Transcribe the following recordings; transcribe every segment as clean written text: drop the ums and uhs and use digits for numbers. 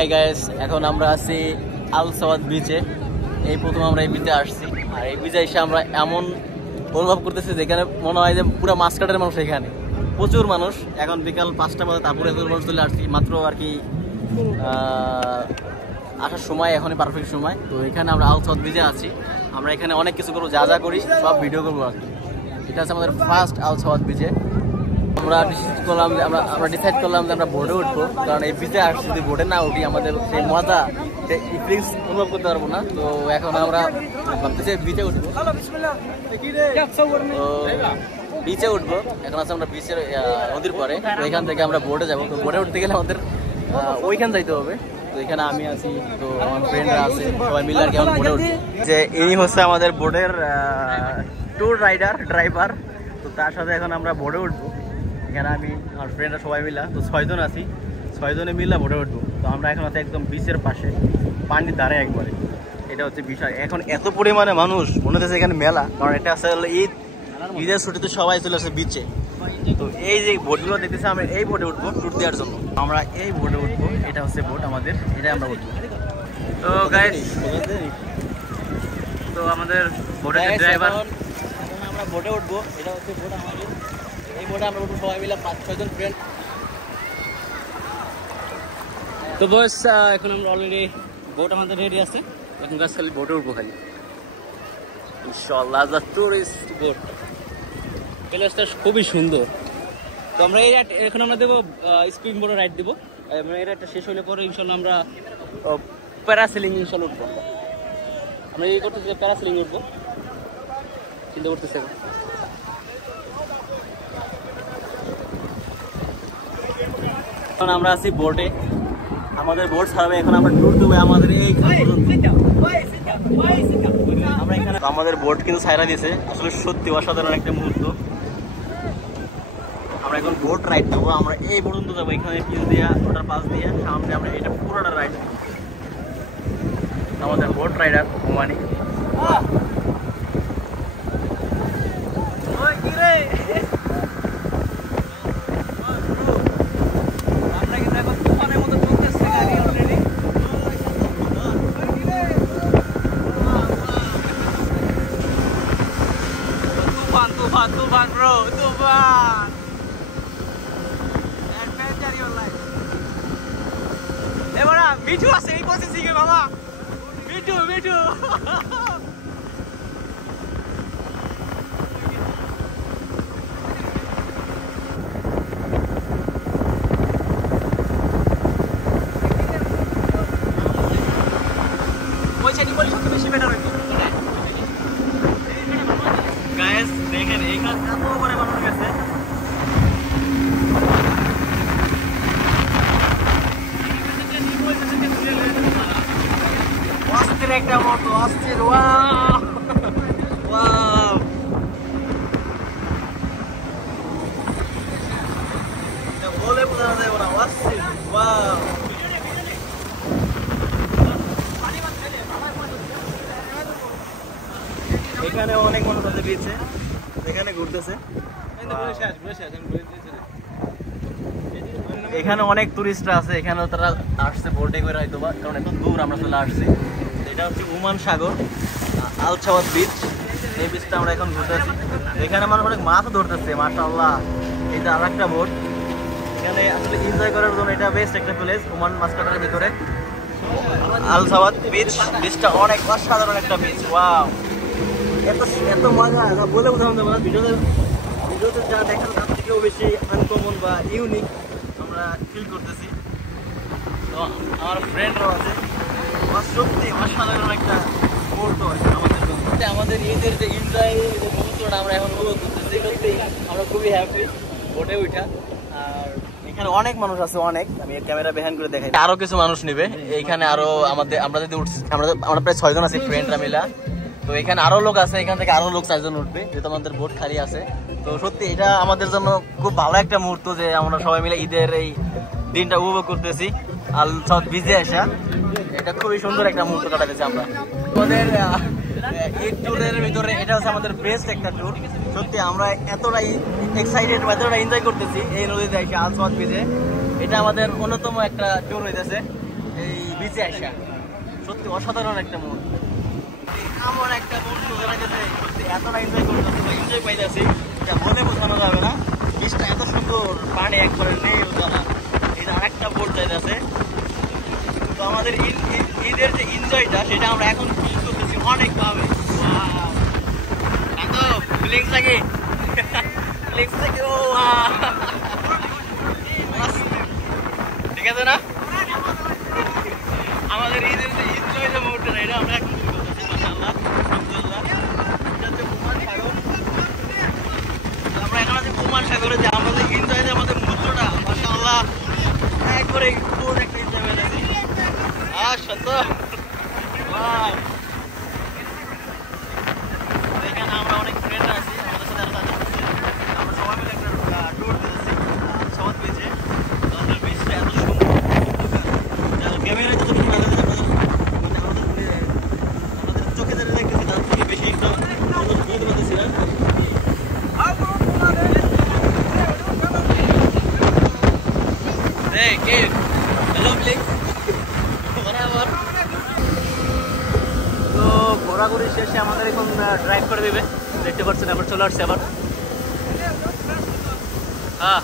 Hi guys, এখন আমরা আছি আল সাওয়াদ বিচে। এই প্রথম আমরা এই বিচে আসছি, আর এই বিচে এসে আমরা এমন অনুভব করতেছি যেখানে মনে হয় যে পুরো মাসকাটের মানুষ। এখানে প্রচুর মানুষ। এখন বিকাল 5টা বাজে, তারপরে এত মানুষ চলে আসছি মাত্র আর কি আসার সময়, এখনই পারফেক্ট সময়। তো এখানে আমরা আল সাওয়াদ বিচে আছি। আমরা এখানে অনেক কিছু করবো, যা যা করি সব ভিডিও করবো আর কি। এটা আছে আমাদের ফার্স্ট আল সাওয়াদ বিচে। আমরা ডিসাইড করলাম যে আমরা বোটে উঠবো, কারণ এই বিচে আসছি, যদি বোটে না উঠি আমাদের সেই মজা, সেই ফিলিংস অনুভব করতে পারবো না। তো এখন আমরা ভাবতেছি বিচে উঠবো। বিচে উঠবো, এখন আছে আমরা বিচের নদীর পরে। তো এখান থেকে আমরা বোটে যাবো। তো বোটে উঠতে গেলে আমাদের ওইখান যাইতে হবে। তো এখানে আমি আছি, তো আমার ফ্রেন্ডরা আছে, সবাই মিলে আর কি আমার বোটে উঠছি। যে এই হচ্ছে আমাদের বোটের ট্যুর ড্রাইভার। তো তার সাথে এখন আমরা বোটে উঠবো। এখানে আমি আমার ফ্রেন্ডরা সবাই মিলা, তো 6 জন আছি, 6 জনে মিলে বোটে উঠবো। তো আমরা এখন আছি একদম বিচের পাশে, পানির ধারে একবারে। এটা হচ্ছে বিষয়। এখন এত পরিমাণে মানুষ, মনে হচ্ছে এখানে মেলা, কারণ এটা আসলে ঈদের ছুটিতে সবাই চলে আসে বিচে। তো এই যে বোটগুলো দেখতেছি, আমরা এই বোটে উঠবো ট্যুর দেওয়ার জন্য। আমরা এই বোটে উঠবো, এটা হচ্ছে বোট আমাদের, এটা আমরা উঠবো। তো গাইস, তো আমাদের বোটের ড্রাইভার, এখন আমরা বোটে উঠবো। এটা হচ্ছে বোট আমাদের, এই বোটে আমরা উঠবো সবাই মিলে, 5-6 জন ফ্রেন্ড। তো বস, এখন আমরা অলরেডি বোট আমাদের রেডি আছে। এখন গাছ খালি বোটে উঠবো খালি, ইনশাআল্লাহ। দ্য টুরিস্ট বোট প্লেসটা খুবই সুন্দর। তো আমরা এই রাইড, এখন আমরা দেবো স্পিং বোটে রাইড দেবো। এই রাইডটা শেষ হলে পরে ইনশাল্লাহ আমরা প্যারাসেলিং ইনশাল্লাহ উঠবো। আমরা এই করতেছি প্যারাসেলিং উঠবো, চিন্তা করতেছি। এখন আমরা আছি বোটে, আমাদের বোট ছাড়বে। এখন আমরা ট্যুর দেবো আমাদের এই আমরা এখানে। আমাদের বোট কিন্তু ছাইরা দিয়েছে, আসলে সত্যি অসাধারণ একটা মুহূর্ত। আমরা এখন বোট রাইড দেবো, আমরা এই পর্যন্ত যাবো, এখানে পিল দিয়া ওটার পাশ দিয়ে সামনে আমরা এটা পুরোটা রাইড। আমাদের বোট রাইডার ওমানি। Tufan bro, Tufan adventure your life. এবারে মিঠু আছে এই প্রসেসিং এ বাবা, মিঠু ওই সাইডে বলি সবচেয়ে বেশি বেটার হইতো। গাইস দেখেন এইখানে এত করে মানুষ গেছে। অস্থির একটা মতো, অস্থির। ওয়াও ওয়াও, বলে বোঝানো যাবে না, অস্থির। ওয়াও, এখানে অনেক মানুষ আছে বিচে, এখানে ঘুরতেছে। এখানে অনেক টুরিস্টরা আছে, এখানে তারা আসছে বোটে করে হয়তো বা, কারণ এত দূর আমরা চলে আসছি। এটা হচ্ছে ওমান সাগর, আল সাওয়াদ বিচ। এই বিচটা আমরা এখন ঘুরতেছি। এখানে মানুষ অনেক মাছও ধরতেছে, মাশাআল্লাহ। এটা আর একটা বোট। এখানে আসলে এনজয় করার জন্য এটা বেস্ট একটা প্লেস, ওমান মাসকাটের ভিতরে আল সাওয়াদ বিচ। বিচটা অনেক অসাধারণ একটা বিচ। ওয়াও, এত মজা বলে বোঝানো যাবে না। ভিডিওতে যা দেখানো তার থেকেও বেশি আনকমন বা ইউনিক আমরা ফিল করতেছি। তো আমার ফ্রেন্ডরাও আছে, সত্যি অসাধারণ একটা মুহূর্ত আমাদের জন্য। আমাদের ঈদের যে এনজয়, যে মুহূর্তটা আমরা এখন উপভোগ করতেছি, সত্যি আমরা খুবই হ্যাপি বোটে উঠা। আর এখানে অনেক মানুষ আছে, অনেক। আমি ক্যামেরা বেহান করে দেখাই, আরো কিছু মানুষ নিবে এইখানে। আরো আমরা যদি উঠছি, আমরা প্রায় 6 জন আছি ফ্রেন্ডরা মিলা। তো এখানে আরো লোক আছে, এখান থেকে আরো লোক 4 জন উঠবে, যেহেতু আমাদের বোট খালি আছে। তো সত্যি এটা আমাদের জন্য খুব ভালো একটা মুহূর্ত, যে আমরা সবাই মিলে ঈদের এই দিনটা উপভোগ করতেছি আল সাওয়াদ বিচে আসা। এটা খুবই সুন্দর একটা মুহূর্ত কাটাতেছি আমরা। আমাদের এই ট্যুরের ভিতরে এটা হচ্ছে আমাদের বেস্ট একটা ট্যুর। সত্যি আমরা এতটাই এক্সাইটেড, এতটা এনজয় করতেছি এই নদীতে এসে আল সাওয়াদ বিচে। এটা আমাদের অন্যতম একটা ট্যুর হইতেছে। এই বিচে আসা সত্যি অসাধারণ একটা মুড। এমন একটা মুড সত্যি এতটা এনজয় করতেছি, এনজয় পাইতেছি যা বলে বোঝানো যাবে না। বিচটা এত সুন্দর, পানি একবারে নেই জানা। এই যে আরেকটা বোট যাইতেছে। তো আমাদের ঈদের যে এনজয়টা সেটা আমরা এখন ফিল করতেছি অনেকভাবে। ফিলিংস থাকে ফিলিংস থাকে। ও ঠিক আছে না? আমাদের ঈদের যে এনজয় যে মুহূর্তটা এটা আমরা এখন ফিল করতেছি। মাশাআল্লাহ, আলহামদুলিল্লাহ। এটা হচ্ছে কুমার সাগর। আমরা এখন আছি কুমার সাগরে, যে আমাদের এনজয় যে আমাদের মুহূর্তটা মাশাআল্লাহ একবারে ফুল একটা এনজয় পেয়েছি। সত্য ভাই, এখানে আমরা অনেক ফ্রেন্ড আছি, আমাদের সাথে আরো আছে। আমরা সবাই মিলে একটা ট্যুর দিতেছি সাউথ বিচে। আমাদের বিচটা এত সুন্দর, ক্যামেরায় যতটুকু না লাগে আমাদের চোখে যেটা দেখতেছি তার থেকে বেশি একটা বলতে পারতেছি না। হ্যালো প্লিজ বরাবর। তো ঘোরাঘুরি শেষে আমাদের এখন ড্রাইভ করে দেবে, দেখতে পাচ্ছেন আবার চলে আসছে আবার। হ্যাঁ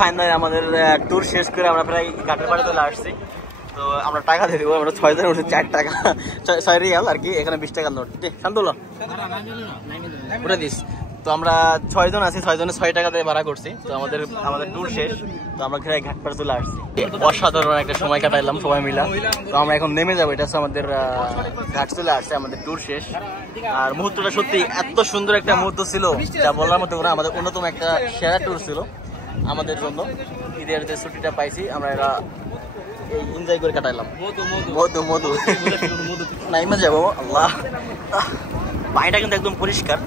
ফাইনালি আমাদের ট্যুর শেষ করে আমরা প্রায় ঘাটের বাড়ি চলে আসছি। তো আমরা টাকা দিয়ে দেবো, আমরা 6 জন উঠে 4 টাকা 6 রিয়াল আর কি, এখানে 20 টাকার নোট। শান্তল উঠে দিস। তো আমরা 6 জন আছি, 6 জনে 6 টাকা দিয়ে ভাড়া করছি। তো আমাদের ট্যুর শেষ, তো আমরা ঘাট পাড়ে চলে আসছি। অসাধারণ একটা সময় কাটাইলাম সবাই মিলা। তো আমরা এখন নেমে যাবো, এটা হচ্ছে আমাদের ঘাট চলে আসছে, আমাদের ট্যুর শেষ। আর মুহূর্তটা সত্যি এত সুন্দর একটা মুহূর্ত ছিল যা বলার মতো না। আমাদের অন্যতম একটা সেরা ট্যুর ছিল আমাদের জন্য। ঈদের যে ছুটিটা পাইছি আমরা এরা এনজয় করে কাটাইলাম। মধু মধু নাইমা যাবো। আল্লাহ, পানিটা কিন্তু একদম পরিষ্কার।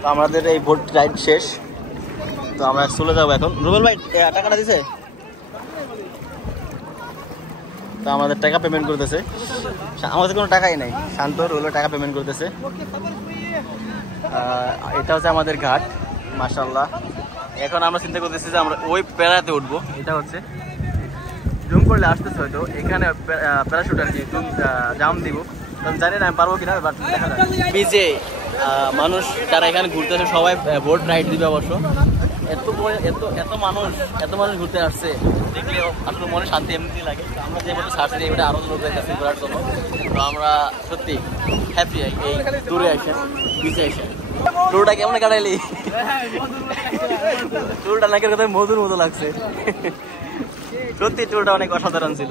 তো আমাদের এই বোট রাইড শেষ, তো আমরা চলে যাবো এখন। রুবেল ভাই টাকাটা দিছে? তো আমাদের টাকা পেমেন্ট করতেছে, আমাদের কোনো টাকাই নাই। শান্ত রুবেল টাকা পেমেন্ট করতেছে। এটা হচ্ছে আমাদের ঘাট মাশাআল্লাহ। এখন আমরা চিন্তা করতেছি যে আমরা ওই প্যারাতে উঠবো। এটা হচ্ছে জুম করলে আসতেছে হয়তো, এখানে প্যারাশুট আর কি জাম দিব। জানি না আমি পারবো কিনা, বাট দেখা যায়। বিচে মানুষ যারা এখানে ঘুরতে আসে সবাই বোট রাইড দিবে অবশ্য। এত মানুষ ঘুরতে আসছে, দেখলে আসলে মনে শান্তি এমনি লাগে। আমরা যে বোটে ছাড়ছি এই বোটে আরো লোক যাচ্ছে ঘোরার জন্য। তো আমরা সত্যি হ্যাপি এই ট্যুরে আসে, বিচে এসে। ট্যুরটা কেমন কাটাইলি? ট্যুরটা নাকি কোথায় মধুর মতো লাগছে। সত্যি ট্যুরটা অনেক অসাধারণ ছিল।